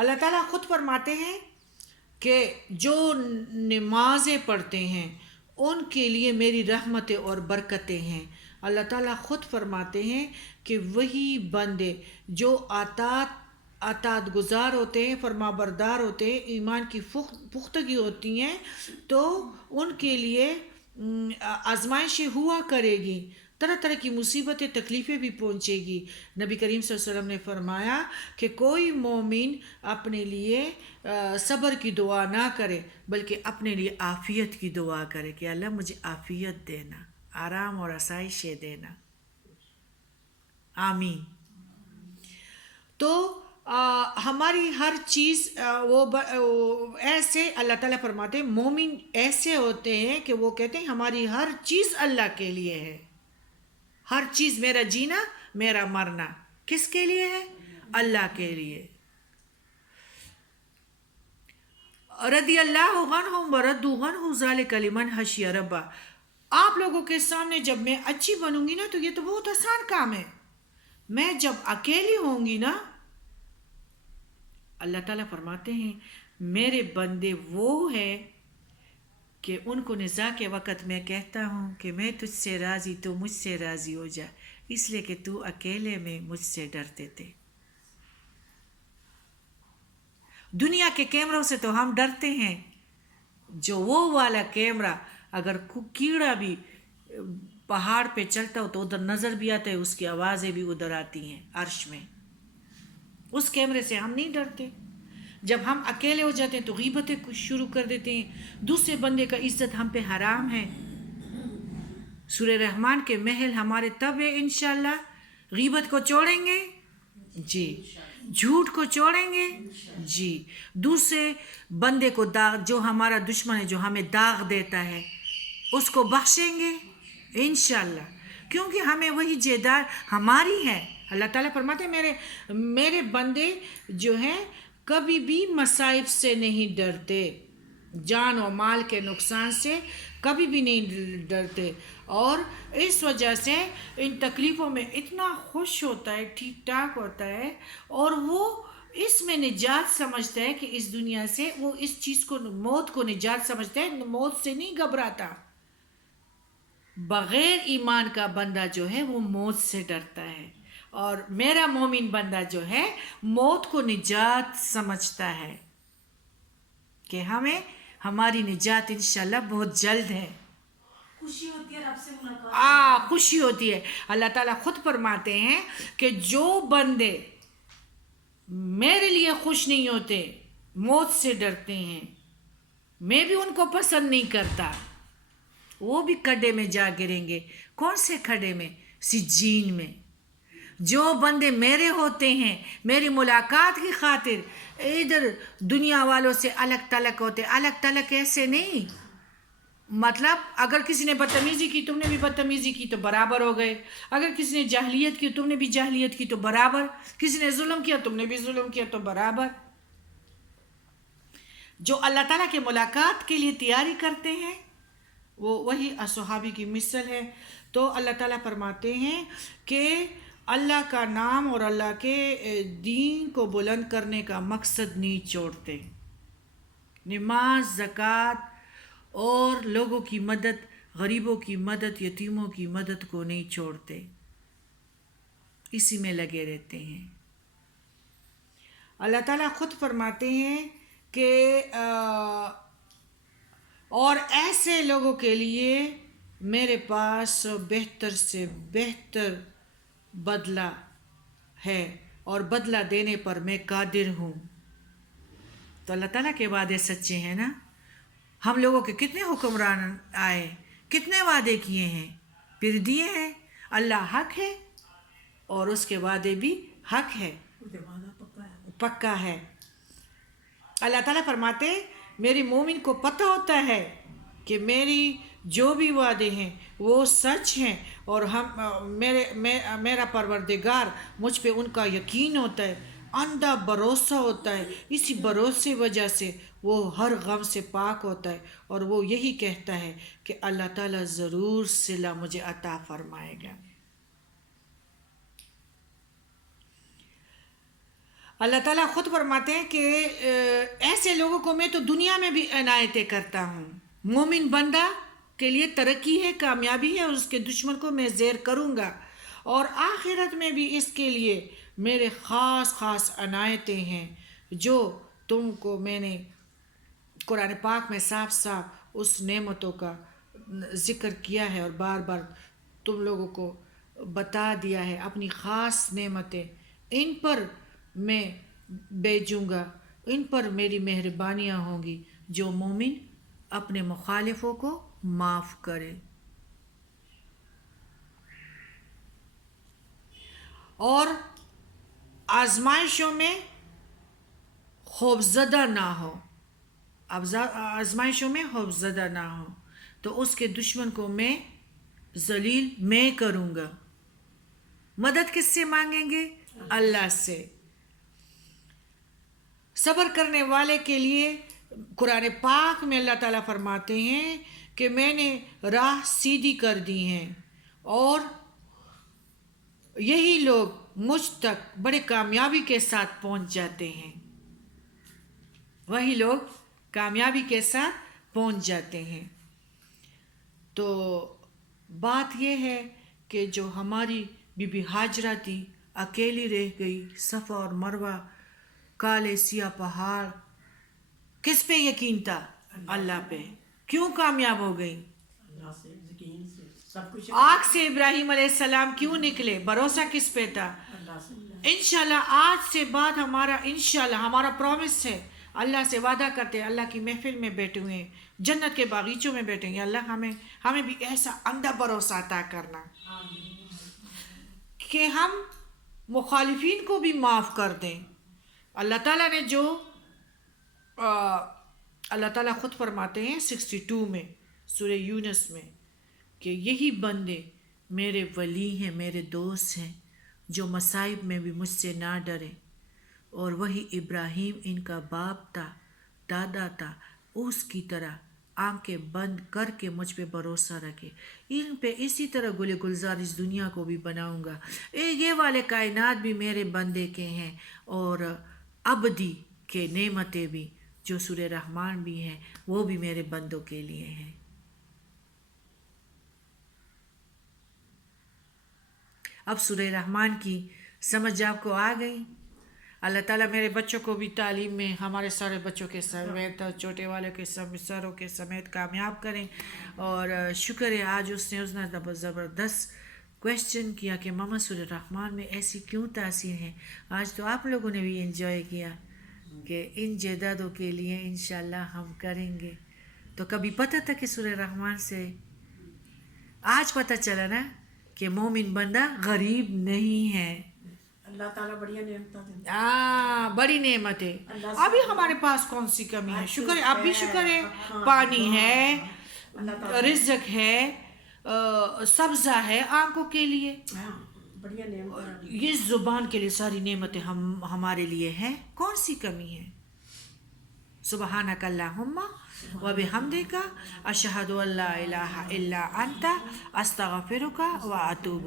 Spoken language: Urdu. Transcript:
اللہ تعالیٰ خود فرماتے ہیں کہ جو نمازیں پڑھتے ہیں ان کے لیے میری رحمتیں اور برکتیں ہیں. اللہ تعالیٰ خود فرماتے ہیں کہ وہی بندے جو اطاعت گزار ہوتے ہیں، فرما بردار ہوتے ہیں، ایمان کی پختگی ہوتی ہیں، تو ان کے لیے آزمائشیں ہوا کرے گی، طرح طرح کی مصیبتیں تکلیفیں بھی پہنچے گی. نبی کریم صلی اللہ علیہ وسلم نے فرمایا کہ کوئی مومن اپنے لیے صبر کی دعا نہ کرے بلکہ اپنے لیے عافیت کی دعا کرے کہ اللہ مجھے عافیت دینا، آرام اور آسائشیں دینا. آمین. تو ہماری ہر چیز ایسے اللہ تعالیٰ فرماتے ہیں مومن ایسے ہوتے ہیں کہ وہ کہتے ہیں ہماری ہر چیز اللہ کے لیے ہے. ہر چیز، میرا جینا میرا مرنا کس کے لیے ہے؟ اللہ کے لیے. رضی اللہ عنہم ورضوا عنہ ذلک لمن خشی ربہ. آپ لوگوں کے سامنے جب میں اچھی بنوں گی نا تو یہ تو بہت آسان کام ہے. میں جب اکیلی ہوں گی نا، اللہ تعالیٰ فرماتے ہیں میرے بندے وہ ہیں کہ ان کو نزاع کے وقت میں کہتا ہوں کہ میں تجھ سے راضی، تو مجھ سے راضی ہو جا، اس لیے کہ تو اکیلے میں مجھ سے ڈرتے تھے. دنیا کے کیمروں سے تو ہم ڈرتے ہیں، جو وہ والا کیمرہ اگر کیڑا بھی پہاڑ پہ چلتا ہو تو ادھر نظر بھی آتا ہے، اس کی آوازیں بھی ادھر آتی ہیں عرش میں. اس کیمرے سے ہم نہیں ڈرتے. جب ہم اکیلے ہو جاتے ہیں تو غیبتیں شروع کر دیتے ہیں، دوسرے بندے کا عزت ہم پہ حرام ہے. سورہ رحمان کے محل ہمارے تب ہے انشاءاللہ. غیبت کو چھوڑیں گے جی، جھوٹ کو چھوڑیں گے جی، دوسرے بندے کو داغ، جو ہمارا دشمن ہے، جو ہمیں داغ دیتا ہے، اس کو بخشیں گے انشاءاللہ، کیونکہ ہمیں وہی جیدار ہماری ہے. اللہ تعالیٰ فرماتے ہیں میرے بندے جو ہیں کبھی بھی مصائب سے نہیں ڈرتے، جان و مال کے نقصان سے کبھی بھی نہیں ڈرتے، اور اس وجہ سے ان تکلیفوں میں اتنا خوش ہوتا ہے، ٹھیک ٹھاک ہوتا ہے، اور وہ اس میں نجات سمجھتا ہے کہ اس دنیا سے وہ اس چیز کو، موت کو نجات سمجھتا ہے، موت سے نہیں گھبراتا. بغیر ایمان کا بندہ جو ہے وہ موت سے ڈرتا ہے، اور میرا مومن بندہ جو ہے موت کو نجات سمجھتا ہے کہ ہماری نجات انشاءاللہ بہت جلد ہے. خوشی ہوتی ہے رب سے ملاقات. خوشی ہوتی ہے. اللہ تعالیٰ خود فرماتے ہیں کہ جو بندے میرے لیے خوش نہیں ہوتے، موت سے ڈرتے ہیں، میں بھی ان کو پسند نہیں کرتا، وہ بھی کھڈے میں جا گریں گے. کون سے کھڈے میں؟ سجین میں. جو بندے میرے ہوتے ہیں، میری ملاقات کی خاطر ادھر دنیا والوں سے الگ تلک ہوتے. الگ تلک ایسے نہیں، مطلب اگر کسی نے بدتمیزی کی تم نے بھی بدتمیزی کی تو برابر ہو گئے، اگر کسی نے جاہلیت کی تم نے بھی جاہلیت کی تو برابر، کسی نے ظلم کیا تم نے بھی ظلم کیا تو برابر. جو اللہ تعالیٰ کے ملاقات کے لیے تیاری کرتے ہیں وہی صحابی کی مثل ہے. تو اللہ تعالیٰ فرماتے ہیں کہ اللہ کا نام اور اللہ کے دین کو بلند کرنے کا مقصد نہیں چھوڑتے. نماز، زکوٰۃ اور لوگوں کی مدد، غریبوں کی مدد، یتیموں کی مدد کو نہیں چھوڑتے، اسی میں لگے رہتے ہیں. اللہ تعالیٰ خود فرماتے ہیں کہ اور ایسے لوگوں کے لیے میرے پاس بہتر سے بہتر بدلہ ہے، اور بدلہ دینے پر میں قادر ہوں. تو اللہ تعالیٰ کے وعدے سچے ہیں نا. ہم لوگوں کے کتنے حکمران آئے، کتنے وعدے کیے ہیں، پھر دیے ہیں. اللہ حق ہے اور اس کے وعدے بھی حق ہے، پکا ہے. اللہ تعالیٰ فرماتے ہیں میری مومن کو پتہ ہوتا ہے کہ میری جو بھی وعدے ہیں وہ سچ ہیں، اور میرا پروردگار مجھ پہ ان کا یقین ہوتا ہے، اندھا بھروسہ ہوتا ہے. اسی بھروسے وجہ سے وہ ہر غم سے پاک ہوتا ہے، اور وہ یہی کہتا ہے کہ اللہ تعالیٰ ضرور صلہ مجھے عطا فرمائے گا. اللہ تعالیٰ خود فرماتے ہیں کہ ایسے لوگوں کو میں تو دنیا میں بھی عنایتیں کرتا ہوں. مومن بندہ کے لیے ترقی ہے, کامیابی ہے, اور اس کے دشمن کو میں زیر کروں گا, اور آخرت میں بھی اس کے لیے میرے خاص خاص عنایتیں ہیں جو تم کو میں نے قرآن پاک میں صاف صاف اس نعمتوں کا ذکر کیا ہے اور بار بار تم لوگوں کو بتا دیا ہے. اپنی خاص نعمتیں ان پر میں بھیجوں گا, ان پر میری مہربانیاں ہوں گی جو مومن اپنے مخالفوں کو معاف کرے اور آزمائشوں میں خوفزدہ نہ ہو. آزمائشوں میں خوفزدہ نہ ہو تو اس کے دشمن کو میں ذلیل میں کروں گا. مدد کس سے مانگیں گے؟ اللہ سے. صبر کرنے والے کے لیے قرآن پاک میں اللہ تعالیٰ فرماتے ہیں کہ میں نے راہ سیدھی کر دی ہیں اور یہی لوگ مجھ تک بڑے کامیابی کے ساتھ پہنچ جاتے ہیں. وہی لوگ کامیابی کے ساتھ پہنچ جاتے ہیں. تو بات یہ ہے کہ جو ہماری بی بی ہاجرہ تھی, اکیلی رہ گئی, صفا اور مروہ کالے سیاہ پہاڑ, کس پہ یقین تھا؟ اللہ پہ. کیوں کامیاب ہو گئی؟ اللہ سے یقین سے سب کچھ آگ سے ابراہیم علیہ السلام کیوں نکلے؟ بھروسہ کس پہ تھا؟ اللہ سے. انشاءاللہ آج سے بعد ہمارا انشاءاللہ ہمارا پرومس ہے, اللہ سے وعدہ کرتے ہیں, اللہ کی محفل میں بیٹھے ہوئے ہیں, جنت کے باغیچوں میں بیٹھیں گے. اللہ ہمیں بھی ایسا اندھا بھروسہ عطا کرنا کہ ہم مخالفین کو بھی معاف کر دیں. اللہ تعالیٰ نے جو اللہ تعالیٰ خود فرماتے ہیں 62 میں سورہ یونس میں کہ یہی بندے میرے ولی ہیں, میرے دوست ہیں, جو مصائب میں بھی مجھ سے نہ ڈرے, اور وہی ابراہیم ان کا باپ تھا, دادا تھا, اس کی طرح آنکھیں بند کر کے مجھ پہ بھروسہ رکھے. ان پہ اسی طرح گل گلزار اس دنیا کو بھی بناؤں گا. یہ والے کائنات بھی میرے بندے کے ہیں, اور ابدی کے نعمتیں بھی جو سورہ رحمان بھی ہیں وہ بھی میرے بندوں کے لیے ہیں. اب سورہ رحمان کی سمجھ آپ کو آ گئی. اللہ تعالیٰ میرے بچوں کو بھی تعلیم میں ہمارے سارے بچوں کے سمیت, چھوٹے والوں کے سروں کے سمیت کامیاب کریں. اور شکر ہے آج اس نے زبردست کویسچن کیا کہ ماما سورہ رحمان میں ایسی کیوں تاثیر ہیں. آج تو آپ لوگوں نے بھی انجوائے کیا کہ ان جائیدادوں کے لیے انشاءاللہ ہم کریں گے. تو کبھی پتہ تھا کہ سورہ رحمان سے آج پتہ چلا نا کہ مومن بندہ غریب نہیں ہے. اللہ تعالیٰ بڑھیا نعمتیں دیتا. بڑی نعمت ہے. ابھی ہمارے پاس کون سی کمی ہے؟ شکر ہے, اب بھی شکر ہے. پانی ہے, رزق ہے, سبزہ ہے آنکھوں کے لیے, بڑھیا نعمت. یہ زبان کے لیے ساری نعمتیں ہمارے لیے ہیں. کون سی کمی ہے؟ سبحانک اللہم و بحمدک اشہد ان لا الہ الا انت استغفرک و اتوب